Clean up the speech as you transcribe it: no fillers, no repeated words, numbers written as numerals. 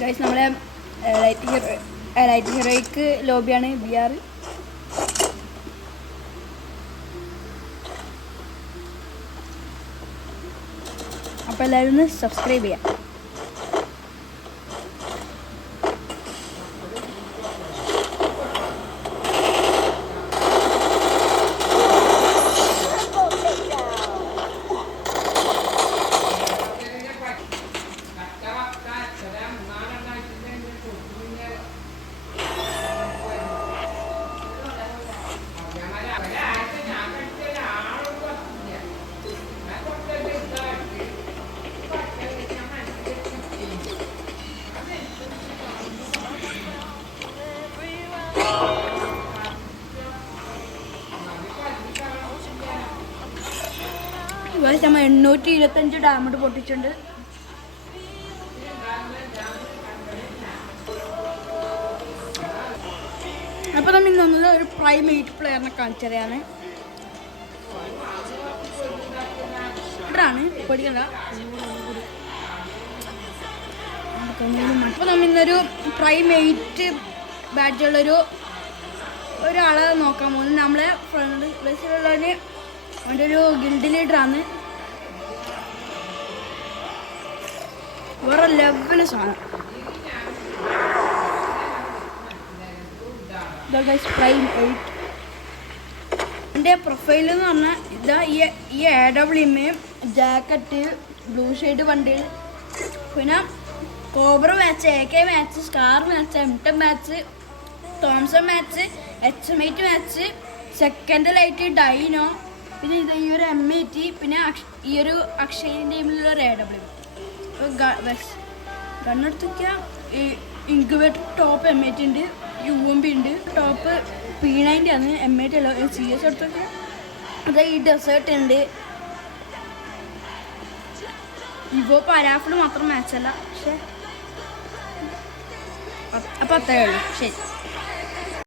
Guys നമ്മളെ light ഹീറോയ്ക്ക് ലോബിയാണ് VR. അപ്പോൾ എല്ലാവരും ഒന്ന് സബ്സ്ക്രൈബ് ചെയ്യാം. നമ്മൾ 825 ഡയമണ്ട് പൊട്ടിച്ചിട്ടുണ്ട്. അപ്പോൾ നമ്മൾ ഇന്ന് ഒരു പ്രൈം 8 പ്ലെയറിനെ കാണിച്ചറിയാണ്. ഇവിടാണ് പൊടിക്കണ്ട. അപ്പോൾ നമ്മൾ ഇന്നൊരു പ്രൈം 8 ബാഡ്ജുള്ളൊരു ഒരാളെ നോക്കാൻ പോകുന്നത്. നമ്മളെ ഫ്രണ്ട് പ്ലേസിലുള്ളവന് അവൻ്റെ ഒരു ഗിൽഡ് ലീഡറാണ്. വേറെ ലെവല് സാധനം. പ്രൈം 8 എൻ്റെ പ്രൊഫൈൽ എന്ന് പറഞ്ഞാൽ ഇതാ ഈ AWM ജാക്കറ്റ്, ബ്ലൂ ഷെയ്ഡ് വണ്ടികൾ, പിന്നെ cobra match, AK match, scar match, M10 match, Thompson match, HM8 match, second light, dino, പിന്നെ ഇത് ഈ ഒരു M80, പിന്നെ ഈ ഒരു അക്ഷയൻ ടീമിലുള്ള ഒരു AWM. ഗണ്ണെടുത്തൊക്കെ ഇൻക്യുബേറ്റർ ടോപ്പ് M80 ഉണ്ട്, UMP ഉണ്ട്, ടോപ്പ് P90 ആണ്, M80 അല്ല CS എടുത്തൊക്കെ. അത് ഈ ഡെസേർട്ട് ഉണ്ട്. ഇവോ പരാഫിൽ മാത്രം മാച്ചല്ല. പക്ഷേ അപ്പോൾ അത്രയേ ഉള്ളൂ. ശരി.